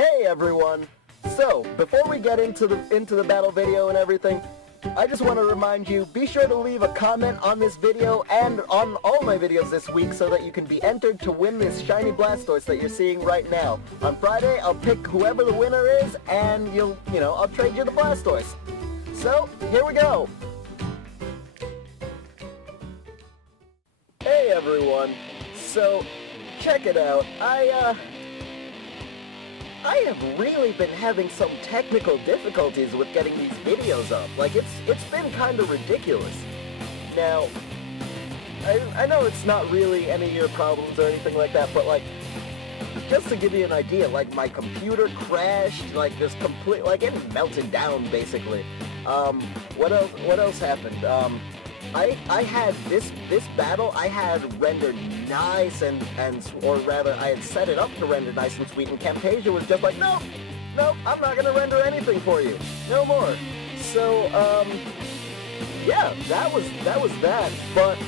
Hey everyone! So, before we get into the battle video and everything, I just want to remind you, be sure to leave a comment on this video and on all my videos this week so that you can be entered to win this shiny Blastoise that you're seeing right now. On Friday, I'll pick whoever the winner is and I'll trade you the Blastoise. So, here we go! Hey everyone! So, check it out. I have really been having some technical difficulties with getting these videos up. Like, it's been kind of ridiculous. Now, I know it's not really any of your problems or anything like that, but like, just to give you an idea, like my computer crashed, like just it melted down basically. What else happened? I had this battle I had rendered nice or rather I had set it up to render nice and sweet, and Camtasia was just like, nope, I'm not gonna render anything for you, no more. So yeah, that was that. But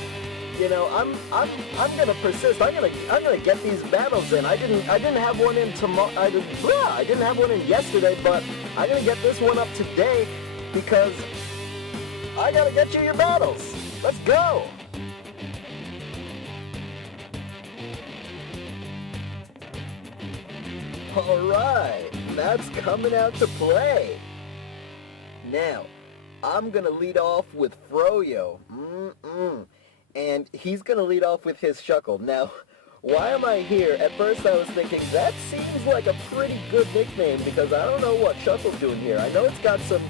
I'm gonna persist. I'm gonna get these battles in. I didn't have one in tomorrow. I didn't have one in yesterday, but I'm gonna get this one up today because I gotta get you your battles. Let's go! Alright, that's coming out to play. Now, I'm gonna lead off with Froyo. And he's gonna lead off with his Shuckle. Now, why am I here? At first I was thinking, that seems like a pretty good nickname because I don't know what Shuckle's doing here. I know it's got some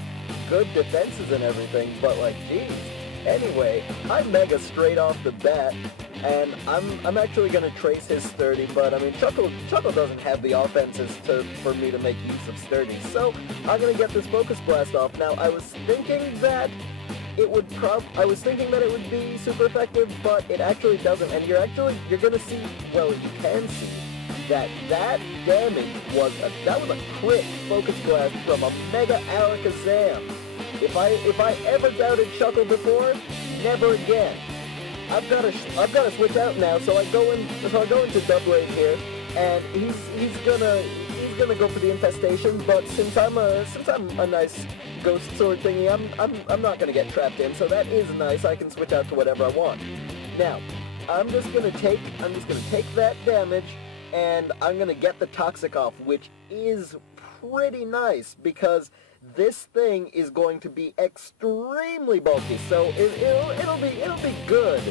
good defenses and everything, but like, geez. Anyway, I Mega straight off the bat, and I'm actually going to trace his Sturdy, but I mean, Shuckle doesn't have the offenses for me to make use of Sturdy, so I'm going to get this Focus Blast off. Now, I was thinking that it would be super effective, but it actually doesn't, and you're going to see, well, you can see, that damage was a crit Focus Blast from a Mega Alakazam. If I ever doubted Shuckle before, never again. I've got to switch out now, so I go into Doublade here, and he's gonna go for the Infestation. But since I'm a nice Ghost Sword thingy, I'm not gonna get trapped in, so that is nice. I can switch out to whatever I want. Now, I'm just gonna take that damage, and I'm gonna get the Toxic off, which is pretty nice because this thing is going to be extremely bulky, so it'll be good.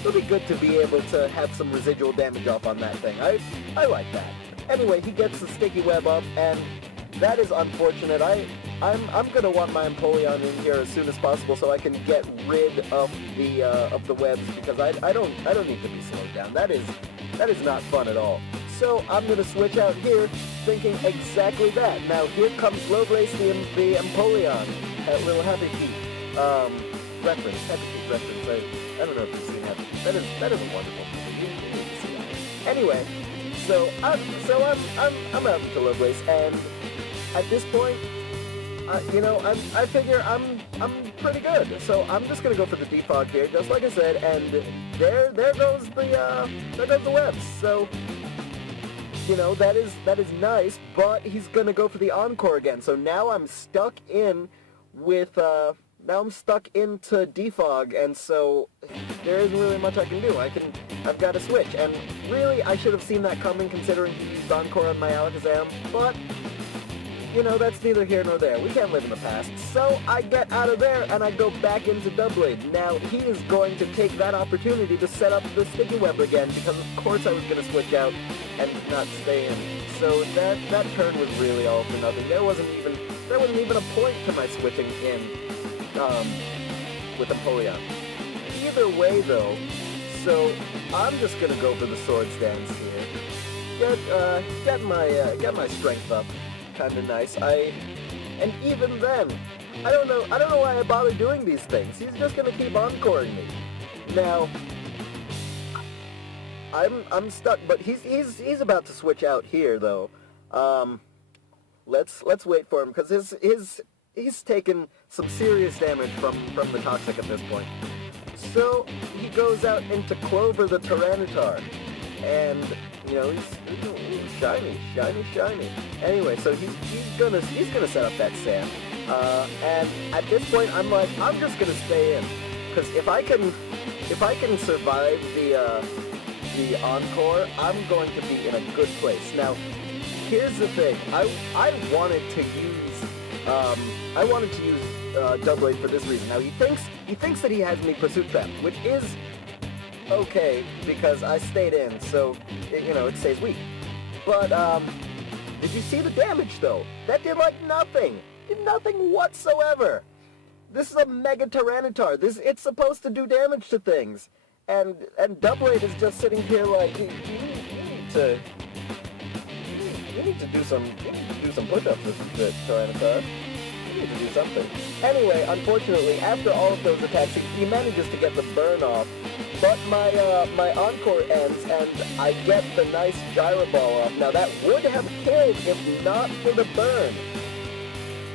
It'll be good to be able to have some residual damage off on that thing. I like that. Anyway, he gets the Sticky Web up, and that is unfortunate. I'm gonna want my Empoleon in here as soon as possible so I can get rid of the webs because I don't need to be slowed down. That is not fun at all. So I'm going to switch out here, thinking exactly that. Now here comes Lowblaze, the Empoleon, a little Happy Feet reference. Happy Feet reference. I don't know if you've seen Happy Feet. That is a wonderful movie. You need to see that. Anyway, so I'm out to Lowblaze, and at this point, I figure I'm pretty good. So I'm just going to go for the Defog here, just like I said, and there goes the webs. So that is nice, but he's gonna go for the Encore again. So now I'm stuck in with into Defog, and so there isn't really much I can do. I've got to switch, and really I should have seen that coming considering he used Encore on my Alakazam, but that's neither here nor there. We can't live in the past. So I get out of there and I go back into Doublade. Now he is going to take that opportunity to set up the Sticky Web again because of course I was going to switch out and not stay in. So that turn was really all for nothing. There wasn't even a point to my switching in with Empoleon. Either way though, so I'm just going to go for the Swords Dance here. Get my strength up. Kinda nice. And even then, I don't know why I bother doing these things. He's just gonna keep encoring me. Now, I'm stuck, but he's about to switch out here though. Let's wait for him because he's taken some serious damage from the Toxic at this point. So he goes out into Clover the Tyranitar, and You know, he's shiny, shiny, shiny. Anyway, so he's gonna set up that sand. And at this point, I'm like, I'm just gonna stay in, because if I can survive the encore, I'm going to be in a good place. Now, here's the thing. I wanted to use Double A for this reason. Now he thinks that he has me pursuit trapped, which is okay because I stayed in, so it stays weak. But did you see the damage though? That did like nothing. Did nothing whatsoever. This is a Mega Tyranitar. It's supposed to do damage to things, and Double A is just sitting here like you need to do some push-ups with the Tyranitar. You need to do something. Anyway, unfortunately, after all of those attacks, he manages to get the burn off. But my encore ends, and I get the nice Gyro Ball off. Now that would have killed if not for the burn.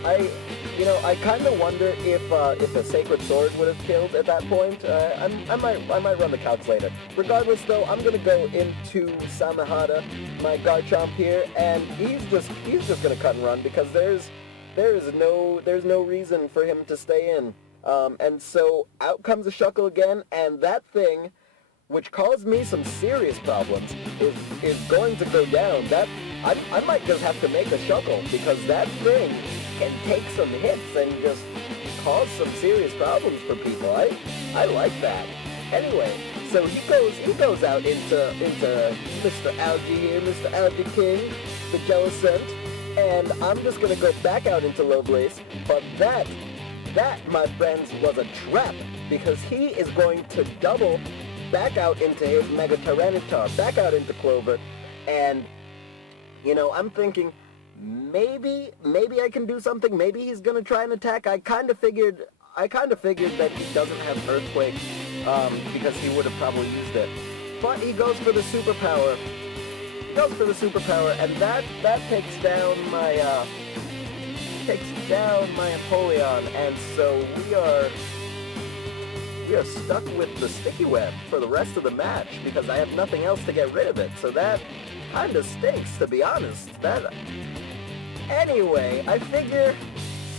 I kind of wonder if a Sacred Sword would have killed at that point. I might run the calcs later. Regardless, though, I'm gonna go into Samahada, my Garchomp here, and he's just gonna cut and run because there's no reason for him to stay in. And so out comes a Shuckle again, and that thing, which caused me some serious problems, is going to go down. That I might just have to make a Shuckle because that thing can take some hits and just cause some serious problems for people. I like that. Anyway, so he goes out into Mr. Algae here, Mr. Algae King, the Jellicent, and I'm just gonna go back out into Lovelace, but that, my friends, was a trap, because he is going to double back out into his Mega Tyranitar, back out into Clover, and, I'm thinking, maybe I can do something, maybe he's gonna try and attack. I kind of figured that he doesn't have Earthquake, because he would have probably used it. But he goes for the superpower. And that takes down my Empoleon, and so we are stuck with the Sticky Web for the rest of the match because I have nothing else to get rid of it. So that kind of stinks, to be honest. Anyway, I figure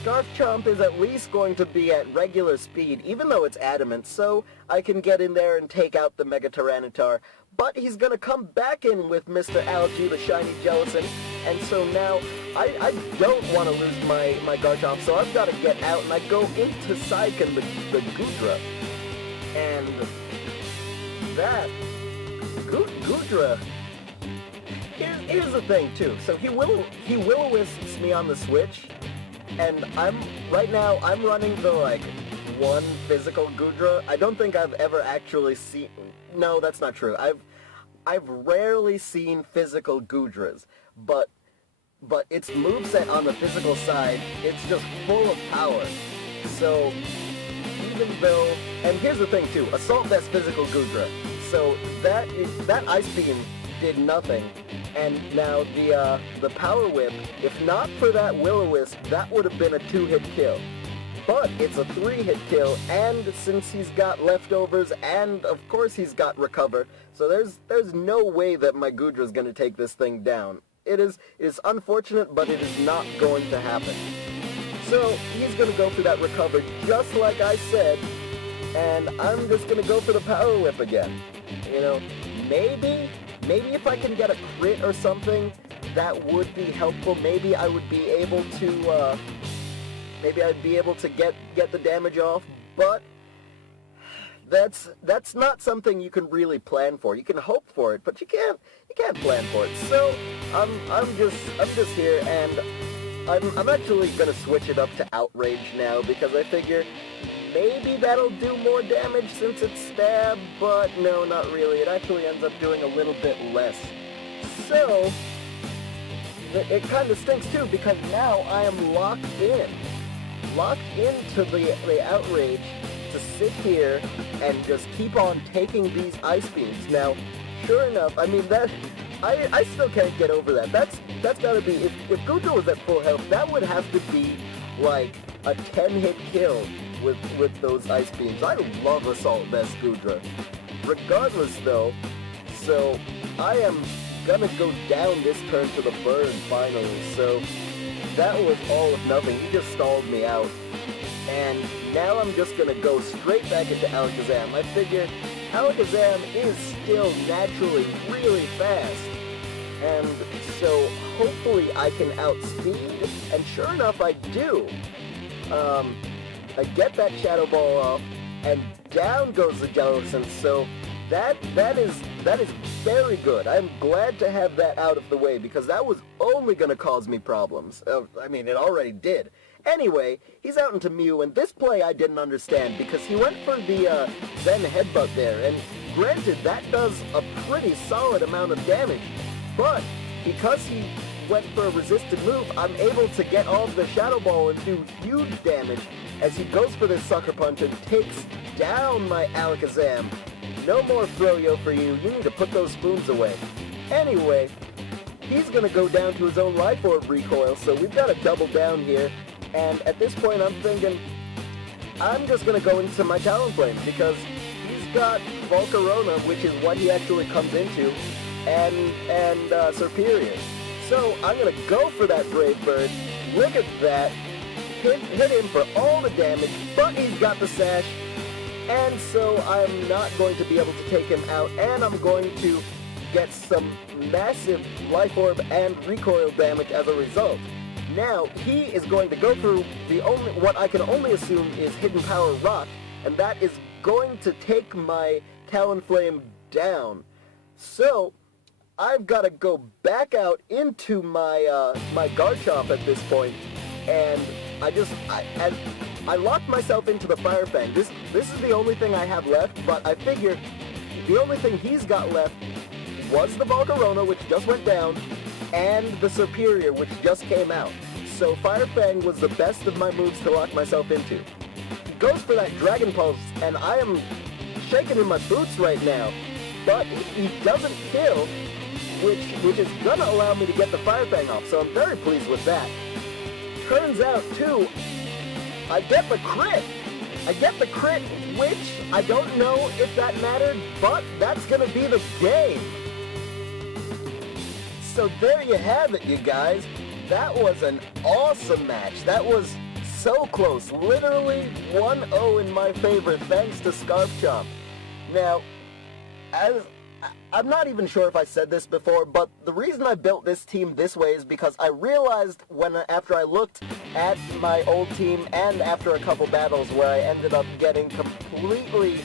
Scarfchomp is at least going to be at regular speed, even though it's adamant, so I can get in there and take out the Mega Tyranitar. But he's going to come back in with Mr. Algae, the shiny Jellicent, and so now I don't want to lose my Garchomp, so I've got to get out, and I go into Psyken, the Goodra. And that Goodra, here's the thing too. So he Will-O-Wisps me on the Switch, and right now I'm running the one physical Goodra. I don't think I've ever actually seen. No, that's not true. I've rarely seen physical Goodras, but its moveset on the physical side, it's just full of power. So even though, and here's the thing too, Assault Vest physical Goodra. So that Ice Beam did nothing, and now the Power Whip, if not for that Will-O-Wisp, that would have been a 2-hit kill. But it's a 3-hit kill, and since he's got leftovers, and of course he's got recover, so there's no way that my Goodra's gonna take this thing down. It is unfortunate, but it is not going to happen. So he's gonna go for that recover, just like I said, and I'm just gonna go for the Power Whip again. Maybe if I can get a crit or something, that would be helpful. Maybe I would be able to. Maybe I'd be able to get the damage off, but that's not something you can really plan for. You can hope for it, but you can't plan for it. So I'm just here, and I'm actually gonna switch it up to Outrage now because I figure maybe that'll do more damage since it's stab, but no, not really. It actually ends up doing a little bit less. So it kind of stinks too because now I am locked into the Outrage to sit here and just keep on taking these Ice Beams. Now, sure enough, I mean, I still can't get over that. That's gotta be, if Goodra was at full health, that would have to be like a 10-hit kill with those Ice Beams. I love Assault Vest Goodra. Regardless though, so I am gonna go down this turn to the burn finally, so that was all of nothing. He just stalled me out. And now I'm just gonna go straight back into Alakazam. I figure Alakazam is still naturally really fast. And so hopefully I can outspeed, and sure enough I do. I get that Shadow Ball off, and down goes the Jellicent, so that is very good. I'm glad to have that out of the way, because that was only going to cause me problems. I mean, it already did. Anyway, he's out into Mew, and this play I didn't understand, because he went for the Zen Headbutt there, and granted, that does a pretty solid amount of damage, but because he went for a resisted move, I'm able to get off the Shadow Ball and do huge damage as he goes for this Sucker Punch and takes down my Alakazam. No more Froyo for you. You need to put those spoons away. Anyway, he's going to go down to his own Life Orb recoil, so we've got to double down here. And at this point, I'm thinking, I'm just going to go into my Talonflame, because he's got Volcarona, which is what he actually comes into, and Serperior. So I'm going to go for that Brave Bird. Look at that. Hit him for all the damage, but he's got the Sash. And so I'm not going to be able to take him out, and I'm going to get some massive Life Orb and recoil damage as a result. Now, he is going to go through what I can only assume is Hidden Power Rock, and that is going to take my Talonflame down. So I've got to go back out into my my Garchomp at this point, and I locked myself into the Fire Fang. This is the only thing I have left, but I figure the only thing he's got left was the Volcarona, which just went down, and the Serperior, which just came out. So Fire Fang was the best of my moves to lock myself into. He goes for that Dragon Pulse, and I am shaking in my boots right now, but he doesn't kill, which is gonna allow me to get the Fire Fang off, so I'm very pleased with that. Turns out, too, I get the crit! Which I don't know if that mattered, but that's gonna be the game! So there you have it, you guys. That was an awesome match. That was so close. Literally 1-0 in my favor, thanks to Scarfchomp. Now, I'm not even sure if I said this before, but the reason I built this team this way is because I realized after I looked at my old team and after a couple battles where I ended up getting completely,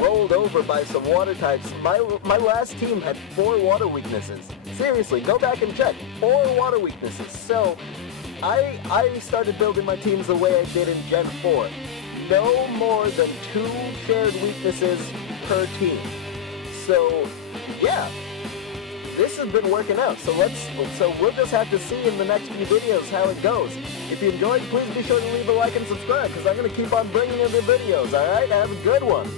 rolled over by some water types, my last team had 4 water weaknesses. Seriously, go back and check. 4 water weaknesses. So I started building my teams the way I did in Gen 4. No more than 2 shared weaknesses per team. So, yeah, this has been working out. So we'll just have to see in the next few videos how it goes. If you enjoyed, please be sure to leave a like and subscribe, because I'm going to keep on bringing you the videos, alright? Have a good one.